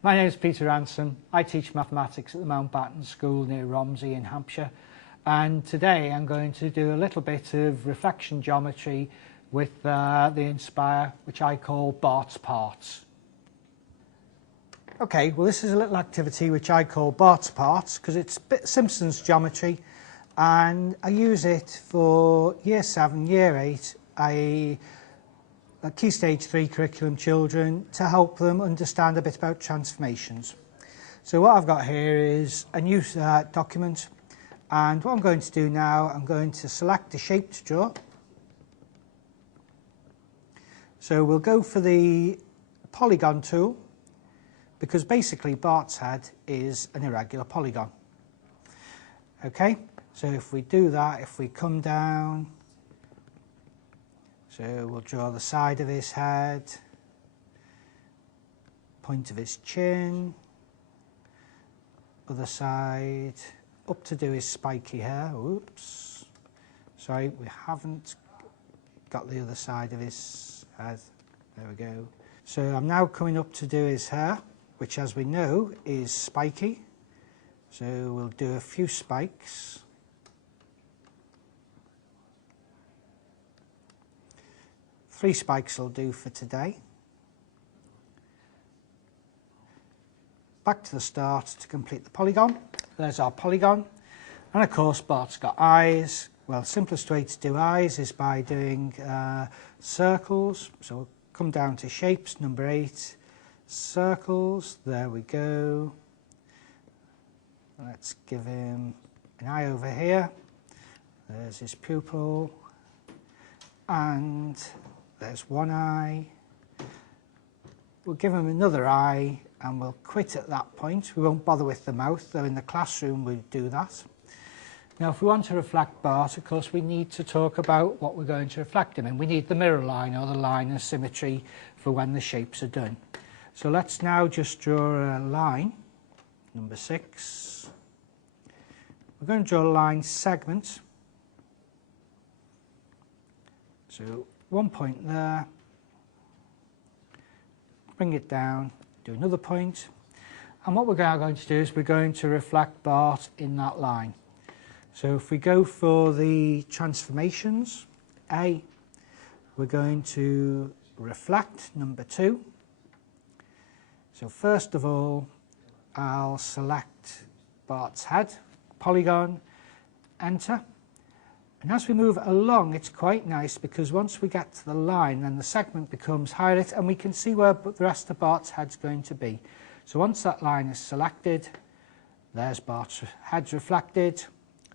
My name is Peter Ransom. I teach mathematics at the Mountbatten School near Romsey in Hampshire, and today I'm going to do a little bit of reflection geometry with the TINspire, which I call Barts Parts. Okay, well this is a little activity which I call Barts Parts because it's a bit Simpsons geometry, and I use it for Year 7, Year 8, Key Stage 3 curriculum children to help them understand a bit about transformations. So what I've got here is a new document, and what I'm going to do now, I'm going to select a shape to draw. So we'll go for the Polygon Tool, because basically Bart's head is an irregular polygon. Okay, so if we do that, if we come down, so we'll draw the side of his head, point of his chin, other side, up to do his spiky hair. Oops, sorry, we haven't got the other side of his head. There we go. So I'm now coming up to do his hair, which as we know is spiky. So we'll do a few spikes. Three spikes will do for today. Back to the start to complete the polygon. There's our polygon. And of course Bart's got eyes. Well, the simplest way to do eyes is by doing circles. So we'll come down to shapes, number 8. Circles, there we go. Let's give him an eye over here. There's his pupil. And there's one eye. We'll give him another eye and we'll quit at that point. We won't bother with the mouth, though in the classroom we'd do that. Now if we want to reflect Bart, of course we need to talk about what we're going to reflect him in. We need the mirror line or the line of symmetry for when the shapes are done. So let's now just draw a line, number 6. We're going to draw a line segment. So one point there, bring it down, do another point, and what we're now going to do is we're going to reflect Bart in that line. So if we go for the transformations, A, we're going to reflect number 2. So first of all, I'll select Bart's head, polygon, enter. And as we move along, it's quite nice because once we get to the line, then the segment becomes highlighted and we can see where the rest of Bart's head's going to be. So once that line is selected, there's Bart's head reflected.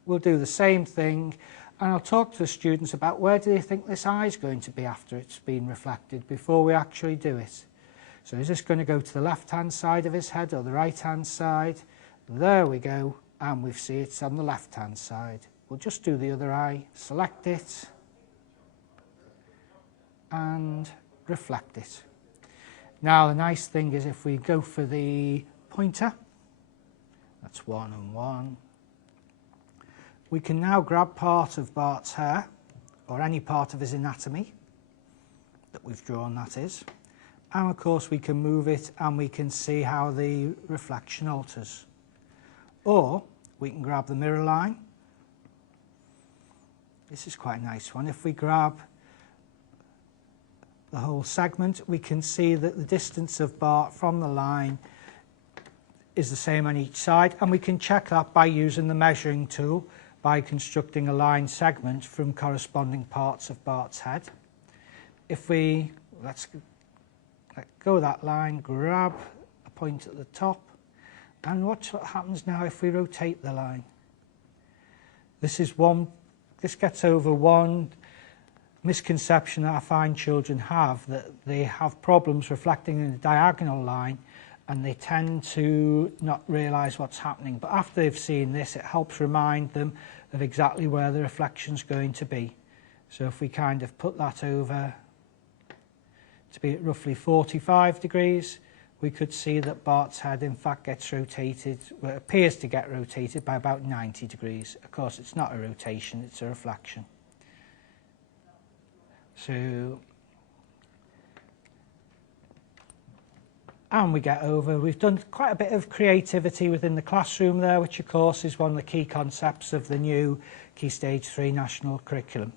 We'll do the same thing, and I'll talk to the students about where do they think this eye is going to be after it's been reflected before we actually do it. So is this going to go to the left-hand side of his head or the right-hand side? There we go, and we see it's on the left-hand side. We'll just do the other eye, select it, and reflect it. Now the nice thing is if we go for the pointer, that's 1 and 1, we can now grab part of Bart's hair, or any part of his anatomy that we've drawn, that is, and of course we can move it and we can see how the reflection alters. Or we can grab the mirror line. This is quite a nice one. If we grab the whole segment, we can see that the distance of Bart from the line is the same on each side, and we can check that by using the measuring tool by constructing a line segment from corresponding parts of Bart's head. If we, let's let go of that line, grab a point at the top, and watch what happens now if we rotate the line. This gets over one misconception that I find children have, that they have problems reflecting in a diagonal line and they tend to not realise what's happening. But after they've seen this, it helps remind them of exactly where the reflection's going to be. So if we kind of put that over to be at roughly 45 degrees, we could see that Bart's head in fact gets rotated, well, it appears to get rotated by about 90 degrees. Of course it's not a rotation, it's a reflection. So and we get over. We've done quite a bit of creativity within the classroom there, which of course is one of the key concepts of the new Key Stage 3 national curriculum.